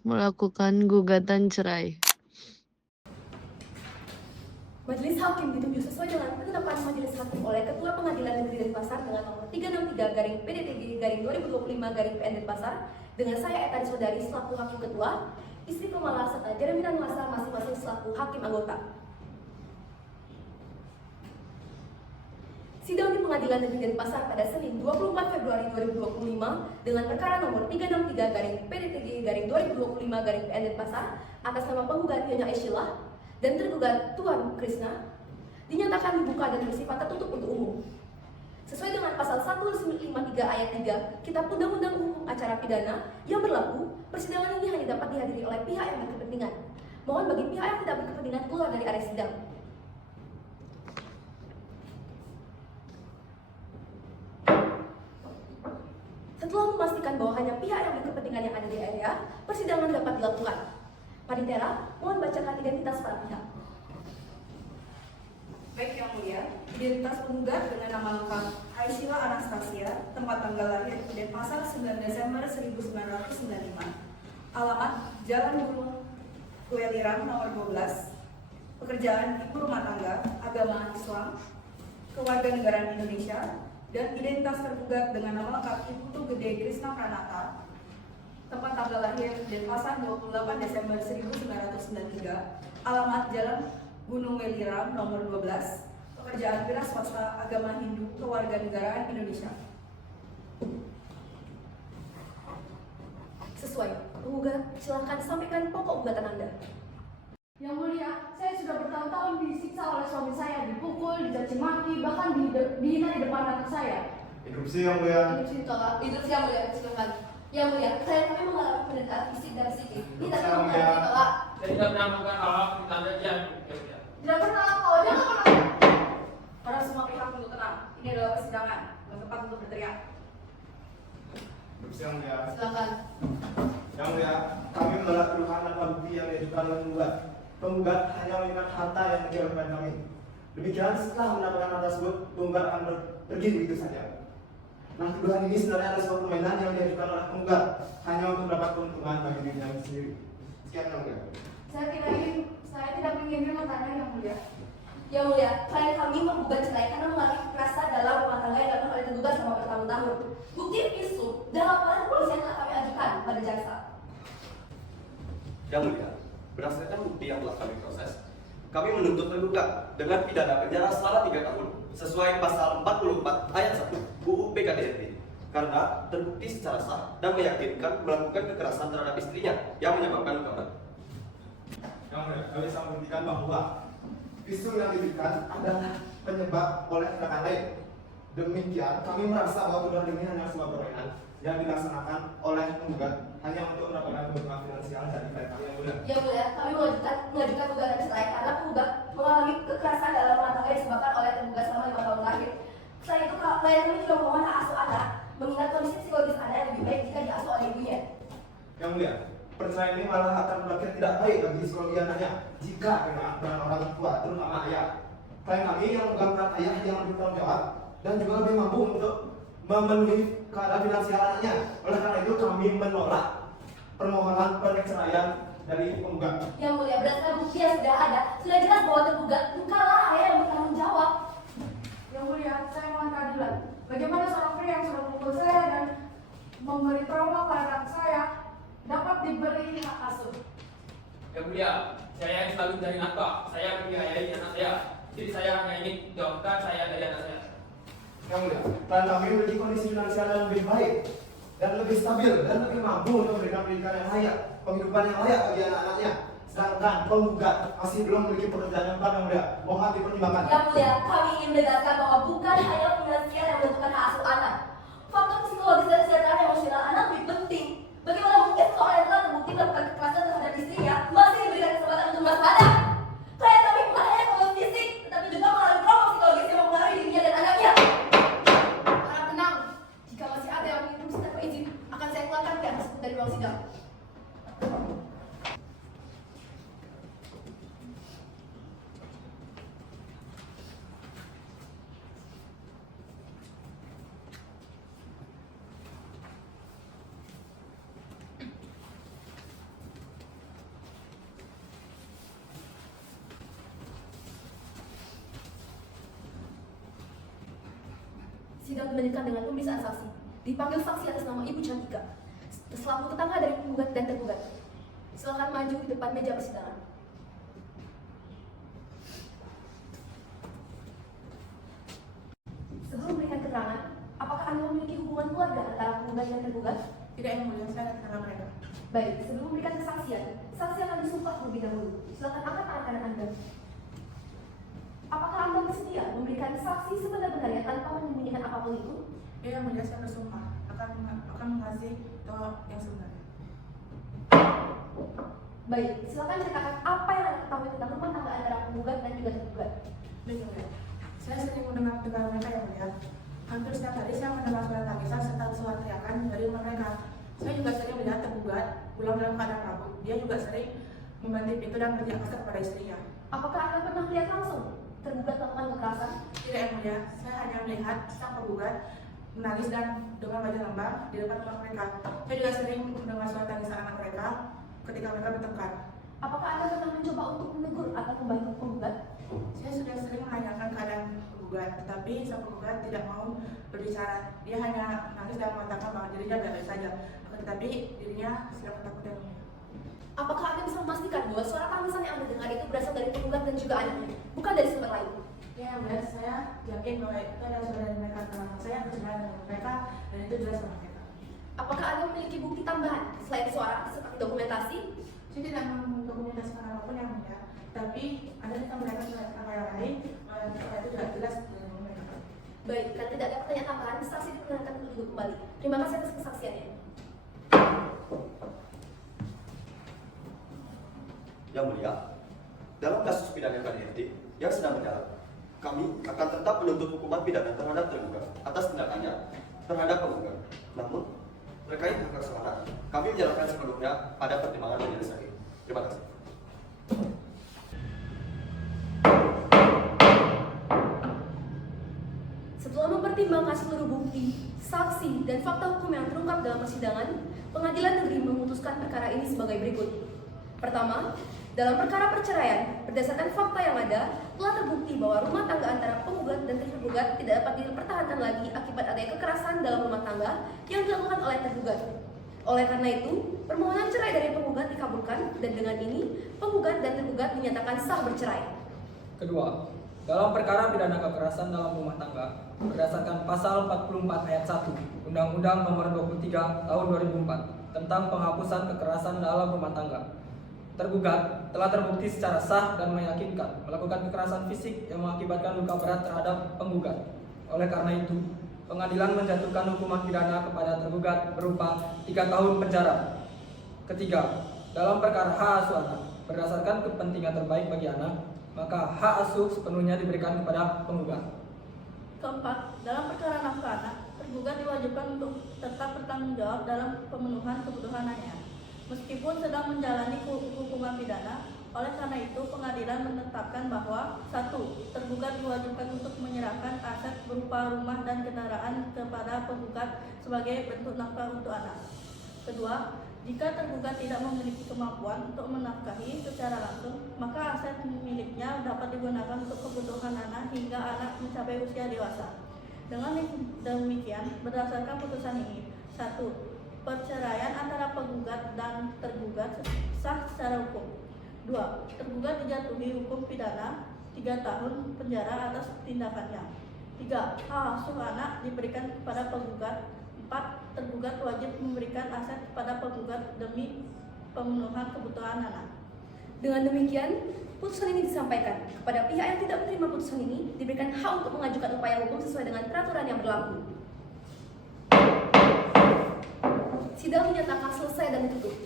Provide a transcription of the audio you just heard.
melakukan gugatan cerai. Majelis Hakim ditunjuk sesuai dengan penetapan Majelis Hakim oleh Ketua Pengadilan Negeri Denpasar dengan nomor 363/PDTG/2025/PN Denpasar dengan saya Etari Sodari selaku Hakim Ketua, Istri Pemala serta Jeremy Nuasa masing-masing selaku Hakim Anggota. Sidang di Pengadilan Negeri Denpasar pada Senin 24 Februari 2025 dengan perkara nomor 363/PDTG/2025/PN Denpasar atas nama penggugat Nyonya Aisyillah dan tergugat Tuan Krisna dinyatakan dibuka dan bersifat tertutup untuk umum. Sesuai dengan pasal 153 ayat 3 Kitab Undang-Undang Hukum Acara Pidana yang berlaku, persidangan ini hanya dapat dihadiri oleh pihak yang berkepentingan. Mohon bagi pihak yang tidak berkepentingan keluar dari area sidang. Setelah memastikan bahwa hanya pihak yang berkepentingan yang ada di area, persidangan dapat dilakukan. Panitera, mohon bacakan identitas para pihak. Baik Yang Mulia, identitas penggugat dengan nama lengkap Aisyillah Anastasia, tempat tanggal lahir Denpasar 9 Desember 1995, alamat Jalan Gunung Welirang nomor 12, pekerjaan ibu rumah tangga, agama Islam, kewarganegaraan Indonesia, dan identitas tergugat dengan nama lengkap Ibu Putu Gede Krisna Pranata, tempat tanggal lahir Denpasar 28 Desember 1993, alamat Jalan Gunung Welirang nomor 12, pekerjaan wira swasta, agama Hindu, kewarganegaraan Indonesia. Sesuai, penggugat, silakan sampaikan pokok gugatan Anda. Yang Mulia, saya sudah bertahun-tahun disiksa oleh suami saya, dipukul, dicaci maki, bahkan dihina di depan anak saya. Interupsi Yang Mulia. Interupsi Yang Mulia, silakan. Yang Mulia, klien kami mengalami penderitaan fisik dan psikis. Ini Yang dapat Mulia. ditolak. Saya tidak pernah melakukan hal-hal tanda dia. Tidak pernah, kalau dia nggak pernah. Para semua pihak untuk tenang, ini adalah persidangan, bukan tempat untuk berteriak. Interupsi Yang Mulia. Silakan. Yang Mulia, kami menolak keluhan dan bukti yang diajukan oleh penggugat. Penggugat hanya menginginkan harta yang dijual kepada kami. Demikian setelah mendapatkan harta tersebut, penggugat akan pergi begitu saja. Nah, tuduhan ini sebenarnya adalah sebuah permainan yang diajukan oleh penggugat hanya untuk mendapat keuntungan bagi dirinya sendiri. Sekian Yang Mulia. Saya tidak menginginkan bertanya, Yang Mulia. Yang Mulia, klien kami menggugat cerai karena mengalami kekerasan dalam rumah tangga yang dilakukan oleh tergugat selama bertahun-tahun. Bukti visum dan laporan polisi yang telah kami ajukan pada jaksa. Yang Mulia, berdasarkan bukti yang telah kami proses, kami menuntut tergugat dengan pidana penjara selama 3 tahun sesuai pasal 44 ayat 1 UU PKDRT karena terbukti secara sah dan meyakinkan melakukan kekerasan terhadap istrinya yang menyebabkan luka berat. Yang Mulia, kami bisa membuktikan bahwa visum yang diberikan adalah penyebab oleh rekan lain. Demikian, kami merasa bahwa tuduhan ini hanya sebuah permainan yang dilaksanakan oleh penggugat hanya untuk mendapatkan keuntungan finansial dari klien kami. Yang Mulia. Yang Mulia, kami mengajukan gugatan cerai karena penggugat mengalami kekerasan dalam rumah tangga yang disebabkan oleh tergugat selama 5 tahun terakhir. Selain itu, klien kami juga memohon hak asuh anak, mengingat kondisi psikologis anak yang lebih baik jika diasuh oleh ibunya. Yang Mulia, perceraian ini malah akan berakhir tidak baik bagi psikologi anaknya jika kena peran orang tua, terutama ayah. Klien kami yang memegang ayah yang bertanggung jawab dan juga lebih mampu untuk memenuhi keadaan finansial anaknya. Oleh karena itu kami menolak permohonan perceraian dari penggugat. Yang Mulia, berdasarkan bukti yang sudah ada, sudah jelas bahwa tergugat bukanlah ayah yang bertanggung jawab. Yang Mulia, saya mohon keadilan. Bagaimana seorang pria yang sudah memukul saya dan memberi trauma pada anak saya dapat diberi hak asuh? Yang Mulia, saya yang selalu mencari nafkah. Saya membiayai anak saya. Jadi saya hanya ingin jauhkan saya dari anak saya. Yang Mulia, klien kami memiliki kondisi finansial yang lebih baik dan lebih stabil dan lebih mampu untuk memberikan pendidikan yang layak, penghidupan yang layak bagi anak-anaknya. Sedangkan penggugat masih belum memiliki pekerjaan yang tetap. Yang Mulia, mohon dipertimbangkan. Yang Mulia, kami ingin menegaskan bahwa bukan hanya finansial yang menentukan hak asuh anak. Faktor psikologis dan kesejahteraan emosional anak lebih penting. Bagaimana mungkin seorang yang telah terbukti melakukan kekerasan terhadap istrinya masih diberikan kesempatan untuk waspada? Klien kami bukan hanya korban fisik, tetapi juga mengalami trauma psikologis yang mempengaruhi dirinya dan anaknya. Harap tenang. Jika masih ada yang menginterupsi tanpa izin, akan saya keluarkan pihak tersebut dari ruang sidang. Sidang dilanjutkan dengan pemeriksaan saksi. Dipanggil saksi atas nama Ibu Cantika, selaku tetangga dari penggugat dan tergugat. Silakan maju di depan meja persidangan. Sebelum memberikan keterangan, apakah Anda memiliki hubungan keluarga antara penggugat dan tergugat? Tidak, Yang Mulia, saya tetangga mereka. Baik, sebelum memberikan kesaksian, saksi akan disumpah terlebih dahulu. Silakan angkat tangan kanan Anda. Apakah Anda bersedia memberikan saksi sebenar-benarnya tanpa menyembunyikan apapun itu? Ya, Yang Mulia, saya bersumpah akan mengasihi atau yang sebenarnya. Baik, silakan ceritakan apa yang Anda ketahui tentang rumah tangga antara penggugat dan juga tergugat. Baik, Yang Mulia. Saya sering mendengar mereka, Yang Mulia. Hampir setiap hari saya mendengar suara tangisan serta suara teriakan dari rumah mereka. Saya juga sering melihat tergugat pulang dalam keadaan mabuk. Dia juga sering membanting pintu dan berteriak keras kepada istrinya. Apakah Anda pernah melihat langsung tergugat melakukan kekerasan? Tidak, Yang Mulia. Saya hanya melihat sang penggugat menangis dan dengan wajah lembam di depan rumah mereka. Saya juga sering mendengar suara tangisan anak mereka ketika mereka bertengkar. Apakah Anda pernah mencoba untuk menegur atau membantu penggugat? Saya sudah sering menanyakan keadaan penggugat, tetapi sang penggugat tidak mau berbicara. Dia hanya menangis dan mengatakan bahwa dirinya baik-baik saja. Tetapi dirinya sedang ketakutan. Apakah Anda bisa memastikan bahwa suara tangisan yang Anda dengar itu berasal dari penggugat dan juga anaknya, bukan dari sumber lain? Ya, Yang Mulia, saya yakin bahwa itu adalah saudara dari mereka karena saya bersaudara dengan mereka dan itu jelas sama mereka. Apakah Anda memiliki bukti tambahan selain suara seperti dokumentasi? Saya tidak mendokumentasikan apapun, Yang Mulia, tapi ada yang mereka sudah yang lain, itu tidak jelas dari mereka. Baik, karena tidak ada pertanyaan tambahan, saksi diperkenankan untuk duduk kembali. Terima kasih atas kesaksiannya. Yang Mulia, dalam kasus pidana KDRT yang sedang berjalan, kami akan tetap menuntut hukuman pidana terhadap tergugat atas tindakannya terhadap penggugat. Namun, terkait hak asasi anak, kami menyerahkan sepenuhnya pada pertimbangan majelis hakim. Terima kasih. Setelah mempertimbangkan seluruh bukti, saksi, dan fakta hukum yang terungkap dalam persidangan, Pengadilan Negeri memutuskan perkara ini sebagai berikut. Pertama, dalam perkara perceraian, berdasarkan fakta yang ada, telah terbukti bahwa rumah tangga antara penggugat dan tergugat tidak dapat dipertahankan lagi akibat adanya kekerasan dalam rumah tangga yang dilakukan oleh tergugat. Oleh karena itu, permohonan cerai dari penggugat dikabulkan dan dengan ini, penggugat dan tergugat dinyatakan sah bercerai. Kedua, dalam perkara pidana kekerasan dalam rumah tangga, berdasarkan pasal 44 ayat 1 Undang-Undang Nomor 23 Tahun 2004 tentang penghapusan kekerasan dalam rumah tangga, tergugat telah terbukti secara sah dan meyakinkan melakukan kekerasan fisik yang mengakibatkan luka berat terhadap penggugat. Oleh karena itu, pengadilan menjatuhkan hukuman pidana kepada tergugat berupa 3 tahun penjara. Ketiga, dalam perkara hak asuh anak, berdasarkan kepentingan terbaik bagi anak, maka hak asuh sepenuhnya diberikan kepada penggugat. Keempat, dalam perkara nafkah anak, tergugat diwajibkan untuk tetap bertanggung jawab dalam pemenuhan kebutuhan anaknya, meskipun sedang menjalani hukuman pidana. Oleh karena itu, pengadilan menetapkan bahwa 1. Tergugat diwajibkan untuk menyerahkan aset berupa rumah dan kendaraan kepada penggugat sebagai bentuk nafkah untuk anak. Kedua, jika tergugat tidak memiliki kemampuan untuk menafkahi secara langsung, maka aset miliknya dapat digunakan untuk kebutuhan anak hingga anak mencapai usia dewasa. Dengan demikian, berdasarkan putusan ini, 1. Perceraian antara penggugat dan tergugat sah secara hukum. 2. Tergugat dijatuhi hukum pidana 3 tahun penjara atas tindakannya. 3. Hak asuh anak diberikan kepada penggugat. 4. Tergugat wajib memberikan aset kepada penggugat demi pemenuhan kebutuhan anak. Dengan demikian, putusan ini disampaikan kepada pihak yang tidak menerima putusan ini diberikan hak untuk mengajukan upaya hukum sesuai dengan peraturan yang berlaku. Sidang dinyatakan selesai dan ditutup.